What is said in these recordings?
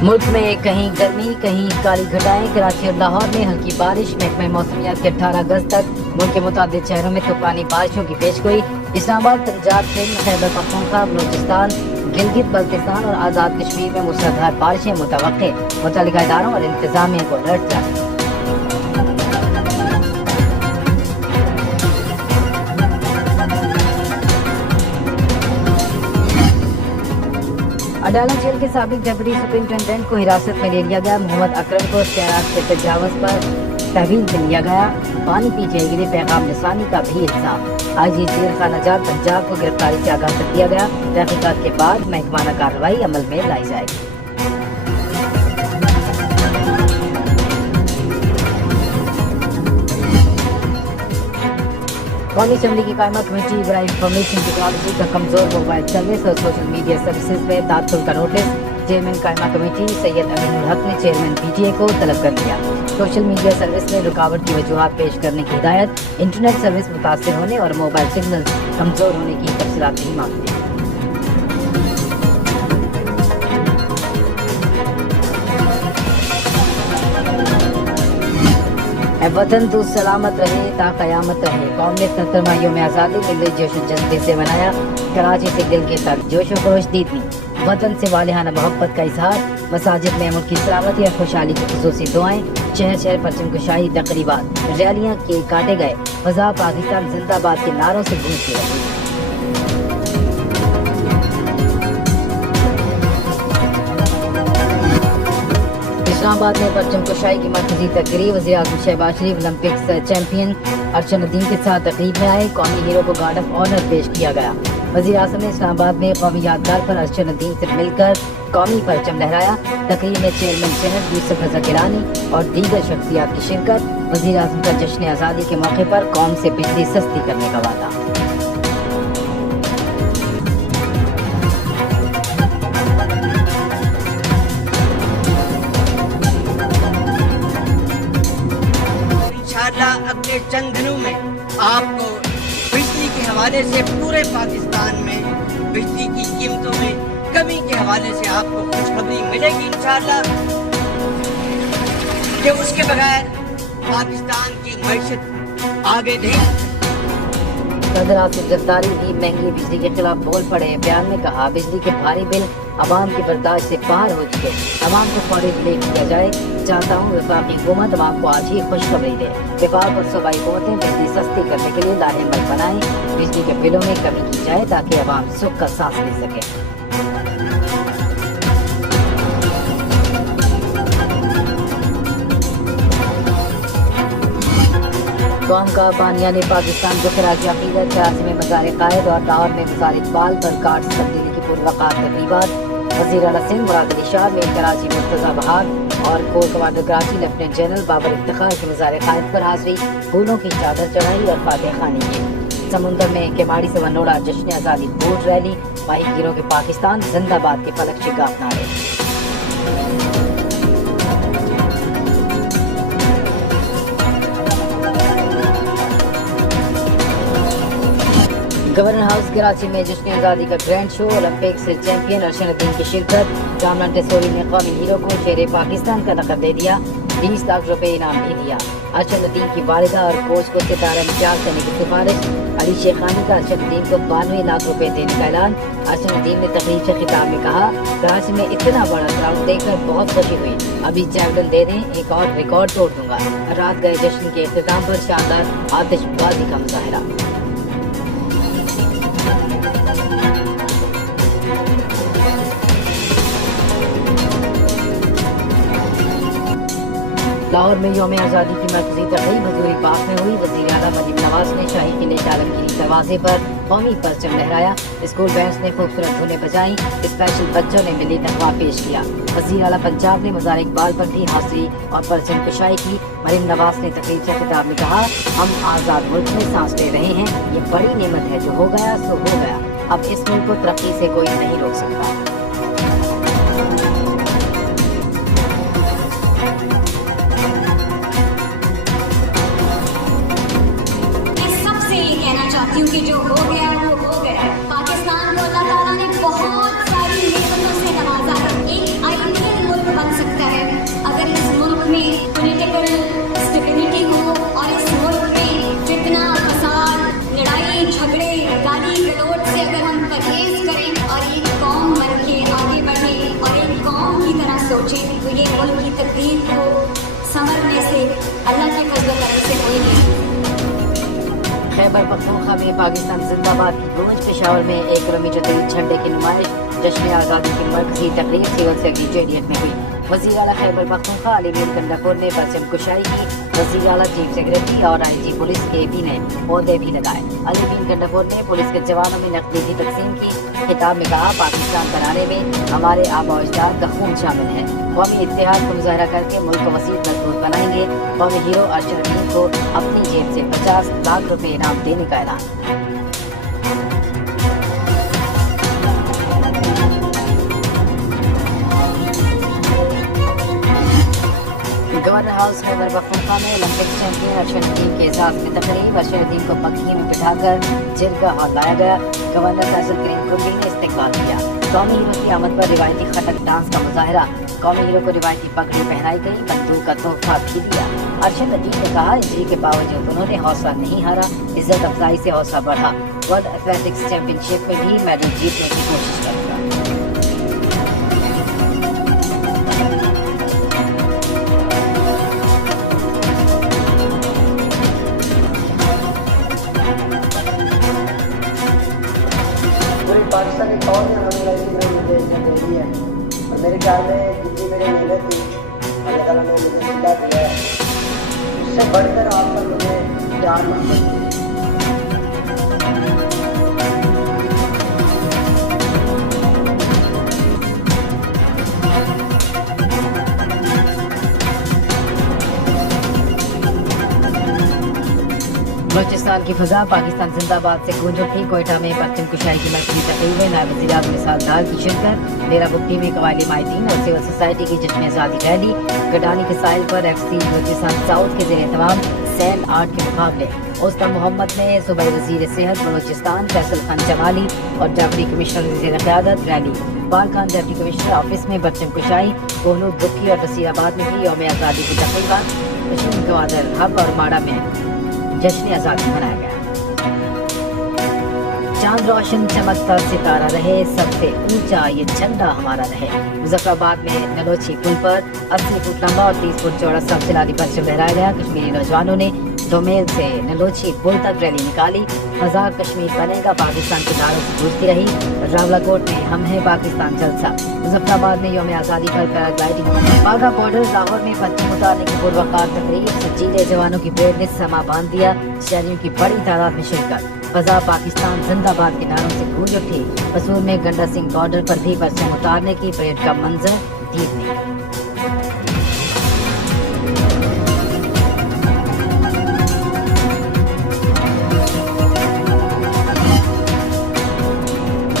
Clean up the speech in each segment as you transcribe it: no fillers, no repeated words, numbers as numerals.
मुल्क में कहीं गर्मी कहीं काली घटाएं। कराची और लाहौर में हल्की बारिश। महकमे मौसमियात के 18 अगस्त तक मुल्क के मुताबिक शहरों में तूफानी बारिशों की पेशगोई। इस्लामाबाद, पंजाब, सिंध, खैबर पख्तूनख्वा, बलूचिस्तान, गिलगित बल्तिस्तान और आज़ाद कश्मीर में मूसलाधार बारिशें मुतवक्के। मुतल्लिका इदारों और इंतजामिया को अलर्ट जारी। अडाला जेल के साबिक डिप्टी सुपरिंटेंडेंट को हिरासत में ले लिया गया। मोहम्मद अकरम को इख्तियारात के तजावुज़ पर तहवील में लिया गया। पानी पी जाएगी पैगाम निशानी का भी इल्जाम। आईजी जेल खाना जात पंजाब को गिरफ्तारी से आगाह कर दिया गया। तहकीकात के बाद महकमाना कार्रवाई अमल में लाई जाएगी। कौमी असम्बली की कायमा कमेटी बराए इंफॉर्मेशन टेक्नोलॉजी का कमजोर मोबाइल सर्विस और सोशल मीडिया सर्विसेज में तात्तुल का नोटिस। चेयरमैन कायमा कमेटी सैयद अमीनुल हक ने चेयरमैन पीटीए को तलब कर लिया। सोशल मीडिया सर्विस में रुकावट की वजूहात पेश करने की हिदायत। इंटरनेट सर्विस मुतासर होने और मोबाइल सिग्नल कमजोर होने की तफसीलात भी मांगती है। वतन तू सलामत रहे ता क़यामत रहे। कौम ने 77वां यौम आज़ादी दिल्ली जोशो जज्बे से मनाया। कराची से गिलगित तक जोशो खरोश दीदी वतन से वालिहाना मोहब्बत का इजहार। मसाजिद में मुल्क की सलामती और खुशहाली की खुसूसी दुआएं। शहर शहर परचम कुशाई तकरीबात रैलियां केक काटे गए। फजा पाकिस्तान जिंदाबाद के नारों से गूंजती रही। इस्लामाबाद में परचम कुशाई की मरकजी तकरीब। वज़ीर-ए-आज़म शहबाज शरीफ ओलंपिक्स चैंपियन अर्शद नदीम के साथ तकरीब में आए। कौमी हीरो को गार्ड ऑफ ऑनर पेश किया गया। वज़ीर-ए-आज़म ने इस्लामाबाद में कौमी यादगार पर अर्शद नदीम से मिलकर कौमी परचम लहराया। तकरीब में चेयरमैन सेनेट यूसुफ रज़ा गिलानी और दीगर शख्सियात की शिरकत। वज़ीर-ए-आज़म का जश्न आज़ादी के मौके पर कौम से बिजली सस्ती करने का वादा। अगले चंद दिनों में आपको बिजली के हवाले से पूरे पाकिस्तान में बिजली की कीमतों में कमी के हवाले से आपको खुशखबरी मिलेगी इंशाअल्लाह कि उसके बगैर पाकिस्तान की मईशत आगे नहीं। सदर आसिफ जरदारी भी महंगी बिजली के खिलाफ बोल पड़े। बयान में कहा, बिजली के भारी बिल अवाम की बर्दाश्त से बाहर हो चुके। अवाम को फौरी रिलीफ किया जाए। चाहता हूँ वफाकी हुकूमत अवाम को आज ही खुशखबरी दे। वफाक और सूबाई हुकूमतें बिजली सस्ती करने के लिए लाहेमल बनाएं। बिजली के बिलों में कमी की जाए ताकि अवाम सुख का सांस ले सके। कौम का बानियाने पाकिस्तान को खराज अकीदत। कराची में मज़ार कायद और लाहौर में मज़ार इकबाल पर कार्ड्स तब्दीली की पुरवकार तकरीबात। वज़ीर आला सिंध मुराद अली शाह में कराची मुर्तज़ा बहार और corps commander Karachi lieutenant general Babar Iftikhar के मज़ार कायद पर हाज़री। फूलों की चादर चढ़ाई और फातिहा खानी की। समुंदर में केमाड़ी से वनोड़ा जश्न आज़ादी बोट रैली। माही गिरों के पाकिस्तान जिंदाबाद के फलक शिगाफ नारे। गवर्नर हाउस कराची में जश्न आज़ादी का grand show. Olympics champion Arshad Nadeem की शिरकत। कामरान टेसोरी ने कौमी हीरो को शेर पाकिस्तान का लक़ब दे दिया। 20 लाख रुपए इनाम भी दिया। अर्शद नदीम की वालिदा और कोच को सितारा इम्तियाज करने की सिफारिश। अली शेखानी का अर्शद नदीम को 92 लाख रुपए देने का ऐलान। अर्शद नदीम ने तकरीब से खिताब में कहा, कराची में इतना बड़ा क्राउड देखकर बहुत खुशी हुई। अभी जैवलिन दे दें, एक और रिकॉर्ड तोड़ दूंगा। रात गए जश्न के इख्तिताम पर शानदार आतिशबाजी का मुजाहरा। लाहौर में यौम आज़ादी की मरकज़ी तकरीब हज़ूरी पाक में हुई। वज़ीर आला मरीम नवाज ने शाही किले के आलमगीरी दरवाजे पर कौमी परचम लहराया। स्कूल बैंड्स ने खूबसूरत धुनें बजाई। स्पेशल बच्चों ने मिली तहफ़ा पेश किया। वज़ीर आला पंजाब ने मज़ार इकबाल पर भी हाज़री और परचम कुशाई की। मरीम नवाज ने तकरीब से खिताब में कहा, हम आज़ाद मुल्क में सांस ले रहे हैं। ये बड़ी नेमत है, जो हो गया सो हो गया। अब इस मुल्क को तरक्की से कोई नहीं रोक सकता। क्योंकि जो हो गया वो हो गया। पाकिस्तान को अल्लाह ताला ने बहुत सारी नेमतों से नवाजा है। एक आइडियल मुल्क मुल्क की तकदीर को संवरने से अल्लाह के फजल व करम से कोई नहीं। खैबर पख्तूनख्वा में पाकिस्तान जिंदाबाद की गूंज। पेशावर में 1 किलोमीटर दूर झंडे की नुमाइश। जश्न आज़ादी की मरकजी तकरीर सिविल सेक्रेटेरिएट में हुई। वज़ीर आला खैबर पख्तूनख्वा अली मीर गंडापुर ने परचम कुशाई की। वज़ीर आला चीफ सेक्रेटरी और IG पुलिस के भी ने पौधे भी लगाए। अली मीर गंडापुर ने पुलिस के जवानों में नकदी भी तकसीम की। खिताब में कहा, पाकिस्तान बनाने में हमारे आबा अजदाद का खून शामिल है। कौमी इत्तेहाद को मुजाहरा करके मुल्क को वसीअ मजबूत बनाएंगे। कौमी हीरो अरशद अकील को अपनी जेब से 50 लाख रुपए इनाम देने का ऐलान। गवर्नर हाउस खैबर पख्तूनख्वा में ओलंपिक चैंपियन अरशद अकील के एजाज में तकरीब। अरशद अकील को पक्की में बिठाकर जिरगा हॉल लाया गया। गवर्नर फैसल करीम कुंडी ने इस्तकबाल किया। कौमी हीरो की आमद पर रिवायती खटक डांस का मुजाहरा। कौमी हीरो को रिवायती पगड़ी पहनाई गई। बंदूक का तोहफा भी दिया। अरशद अकील ने कहा, इंजरी के बावजूद उन्होंने हौसला नहीं हारा। इज्जत अफजाई से हौसला बढ़ा। वर्ल्ड एथलेटिक्स चैंपियनशिप में भी मेडल जीतने की कोशिश करूँगा। पाकिस्तानी कौन है हमें ऐसी में मुझे इज्जत दे रही है और मेरे ख्याल में जितनी मेरी मेहनत थी अल्लाह ताला ने मुझे सिला दिया है, उससे बढ़कर आप पर मुझे प्यार मोहब्बत। बलूचिस्तान की फजा पाकिस्तान जिंदाबाद से गूंज उठी। कोयटा में परचम कुशाई की मरकजी तकरीब में नायब वज़ीर आज़म इसाक डार की शिरकत। डेरा बुक्की में कबायली माहितीन और सिविल सोसाइटी की जश्न आज़ादी रैली। गडानी के साहिल पर FC बलूचिस्तान साउथ के ज़ेर एहतमाम सैंड आर्ट के मुकाबले। उस्ताद मोहम्मद ने सूबाई वज़ीर सेहत बलूचिस्तान फैसल खान जमाली और डिप्टी कमिश्नर ज़ेर क़यादत रैली। बाल खान डिप्टी कमिश्नर ऑफिस में परचम कुशाई। कोहनूर बुक्की और नसीराबाद में भी यौम आज़ादी की तकरीबात। पश्चिम गवादर हब और माड़ा में जश्न आज़ादी मनाया गया। चांद रोशन चमकता सितारा रहे, सबसे ऊंचा ये झंडा हमारा रहे। मुजफ्फराबाद में नलोची पुल पर 80 फुट लंबा और 30 फुट चौड़ा सबसिलारी परचम लहराया गया। कश्मीरी नौजवानों ने डोमेल से नलोची पुल तक रैली निकाली। आज़ाद कश्मीर बनेगा पाकिस्तान के नारों से गूंजती रही। रावलाकोट में हम हैं पाकिस्तान जलसा। मुजफ्फराबाद में यौम आज़ादी पर पैराग्लाइडिंग। वाघा बॉर्डर लाहौर में पत्थर उतारने की पुरवकार तकरीब। सजीले जवानों की परेड ने समा बांध दिया। शहरियों की बड़ी तादाद में शिरकत। फजा पाकिस्तान जिंदाबाद के नारों से गूंज उठी। कसूर में गंडा सिंह बॉर्डर पर भी परचम उतारने की परेड का मंजर देखने।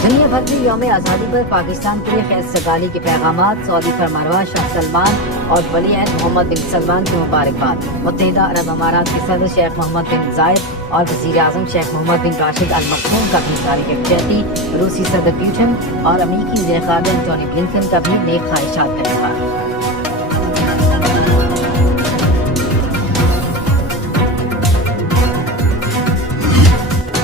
दुनिया भर में यौम आज़ादी पर पाकिस्तान के लिए खैर सगाली के पैगामात। सऊदी फरमानरवा शाह सलमान और वली अहद मोहम्मद बिन सलमान की मुबारकबाद। मुत्तहिदा अरब अमारात के सदर शेख मोहम्मद बिन जायद और वज़ीर आज़म शेख मोहम्मद बिन राशिद अल मखदूम का भी तारीख यकजहती। रूसी सदर पुतिन और अमेरिकी वज़ीर ख़ारजा एंटोनी ब्लिंकन का भी नेक ख्वाहिशात का इज़हार।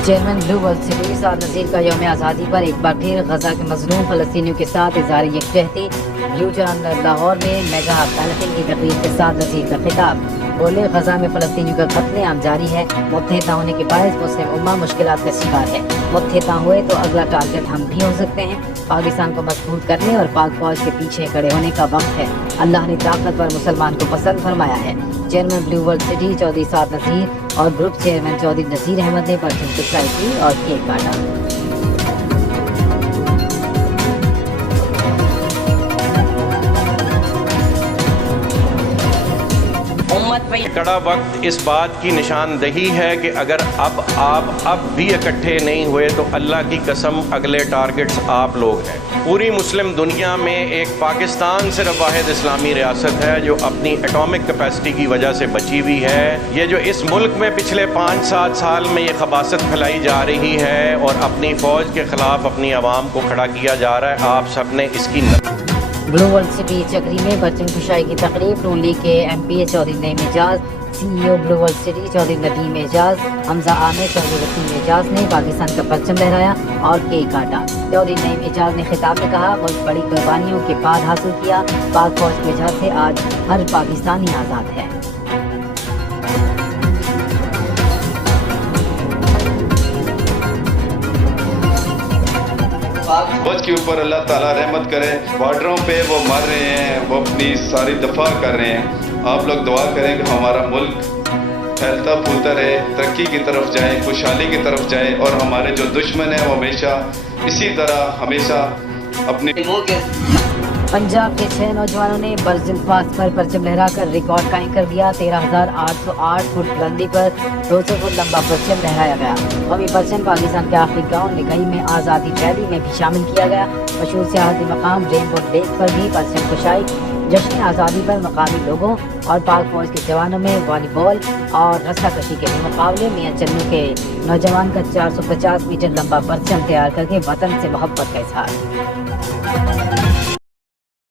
चेयरमैन ब्लू वर्ल्ड सिटी साद नज़ीर का यौम आज़ादी पर एक बार फिर गजा के मज़लूम फ़लस्तीनियों के साथ इज़हार यकजहती। ब्लू चांद लाहौर में मेगा बैनफिंग की तकरीब के साथ नज़ीर का खिताब। बोले, गजा में फ़लस्तीनियों का कत्लेआम जारी है। मुत्तहिद न होने के बायस मुस्लिम उम्मा मुश्किलात का शिकार है। मुत्तहिद न हुए तो अगला टारगेट हम भी हो सकते हैं। पाकिस्तान को मजबूत करने और पाक फौज के पीछे खड़े होने का वक्त है। अल्लाह ने ताकतवर मुसलमान को पसंद फरमाया है। Chairman Blue world city Chaudhry Saad Nazir और ग्रुप चेयरमैन चौधरी नज़ीर अहमद ने परचम कुशाई की और केक काटा। कड़ा वक्त इस बात की निशानदही है कि अगर आप अब भी इकट्ठे नहीं हुए तो अल्लाह की कसम अगले टारगेट्स आप लोग हैं। पूरी मुस्लिम दुनिया में एक पाकिस्तान सिर्फ वाहिद इस्लामी रियासत है जो अपनी एटॉमिक कैपेसिटी की वजह से बची हुई है। ये जो इस मुल्क में पिछले 5-7 साल में ये खबासत फैलाई जा रही है और अपनी फ़ौज के ख़िलाफ़ अपनी आवाम को खड़ा किया जा रहा है, आप सब ने इसकी ब्लू वर्ल्ड सिटी चक्री में परचम कुशाई की तकरीब नून लीग के MP Chaudhry Naeem Ijaz, CEO blue world city Chaudhry Nadeem Ijaz, Hamza Amir Chaudhry Waseem Ijaz ने पाकिस्तान का परचम लहराया और केक काटा। चौधरी नईम एजाज ने खिताब में कहा, मुल्क बड़ी कुर्बानियों के बाद हासिल किया, पाक फौज की वजह से आज हर पाकिस्तानी आज़ाद है। फौज के ऊपर अल्लाह ताला रहमत करे। बॉर्डरों पे वो मर रहे हैं, वो अपनी सारी दफा कर रहे हैं। आप लोग दुआ करें कि हमारा मुल्क फैलता फूलता रहे, तरक्की की तरफ जाए, खुशहाली की तरफ जाए, और हमारे जो दुश्मन हैं वो हमेशा इसी तरह हमेशा अपने पंजाब के 6 नौजवानों ने बर्जिल पास पर परचम लहराकर रिकॉर्ड कायम कर दिया। 13,808 फुट बुलंदी पर 200 फुट लंबा परचम लहराया गया। कौमी परचम पाकिस्तान के आखिरी गाँव निगही में आज़ादी रैली में भी शामिल किया गया। मशहूर सियाहती मकाम रेनबो लेक पर भी परचम कुशाई। जश्न आज़ादी पर मकामी लोगों और पाक फौज के जवानों में वॉलीबॉल और रस्साकशी के भी मुकाबले। मियां चन्नू के नौजवान का 450 मीटर लंबा परचम तैयार करके वतन से मोहब्बत का इजहार।